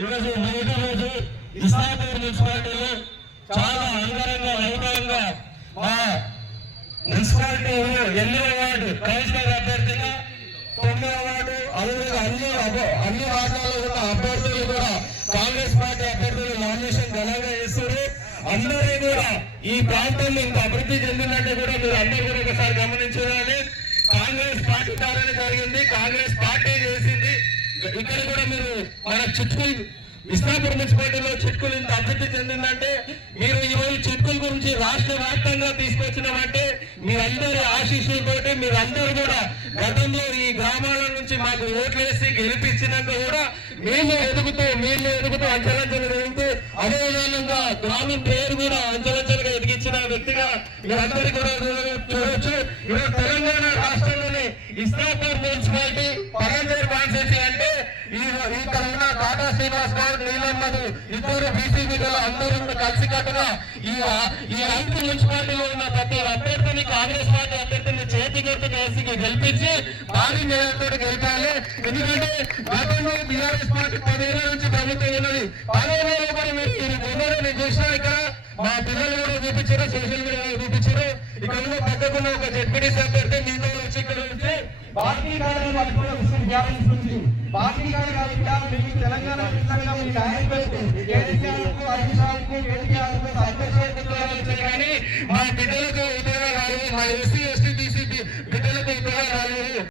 ఈరోజు మొదటి రోజు ఇస్లాపూర్ మున్సిపాలిటీలో చాలా అంగరంగ వైభవంగా మా మున్సిపాలిటీలో 8వ వార్డు కౌన్సిలర్ అభ్యర్థిగా 9వ వార్డు అన్ని వార్డులలో ఉన్న అభ్యర్థులు కూడా కాంగ్రెస్ పార్టీ అభ్యర్థులు నామినేషన్ ఘనంగా చేస్తారు. అందరూ కూడా ఈ ప్రాంతంలో ఇంకా అభివృద్ధి చెందినట్టు కూడా మీరు అందరూ కూడా ఒకసారి గమనించాలి. కాంగ్రెస్ పార్టీ ద్వారానే జరిగింది, కాంగ్రెస్ పార్టీ చేసింది. ఇక్కడ కూడా మీరు మన చిట్కులు ఇస్లాపూర్ మున్సిపాలిటీలో చిట్కులు ఇంత అభివృద్ధి చెందిందంటే మీరు ఈరోజు చిట్కుల గురించి రాష్ట్ర వ్యాప్తంగా తీసుకొచ్చినామంటే మీరందరి ఆశీస్సులతోటి మీరందరూ కూడా గతంలో ఈ గ్రామాల నుంచి మాకు ఓట్లేసి గెలిపించినాక కూడా మేము ఎదుగుతూ అంచెలంచెలు ఎదుగుతూ అదే విధంగా గ్రామం పేరు కూడా అంచెలంచెలుగా ఎదిగించిన వ్యక్తిగా మీరందరూ కూడా చూడొచ్చు. ఈరోజు తెలంగాణ రాష్ట్రంలోని ఇస్లాపూర్ మున్సిపాలిటీ పరంజర్ కాన్స్టిట్యూన్సీ అంటే ఇక్కడ ఉన్న టాటా శ్రీనివాస్ గౌడ్, నీలమ్మది ఇద్దరు బీసీ బిడ్డలు అందరూ కలిసికట్టుగా ఈ 5 మున్సిపాలిటీలో ఉన్న ప్రతి అభ్యర్థిని కాంగ్రెస్ పార్టీ అభ్యర్థిని చేతి గుర్తు వేసి గెలిపించి భారీ మేరతో గెలిపాలి. ఎందుకంటే గతంలో బీఆర్ఎస్ పార్టీ 10 ఏళ్ల నుంచి ప్రభుత్వం ఉన్నది. 10 ఏళ్ళలో కూడా మీరు చూసినా ఇక్కడ మా పిల్లలు కూడా చూపించారు, సోషల్ మీడియాలో చూపించారు. ఇక్కడ ఉన్న పక్కకున్న ఒక జెడ్పీటీసీ అభ్యర్థి మీతో వచ్చి ఇక్కడ వచ్చి పార్టీ తెలంగాణ కానీ మా బిడ్డలకు ఉద్యోగాలు, మా ఎస్సీ ఎస్టీ బీసీ బిడ్డలకు ఉద్యోగాలు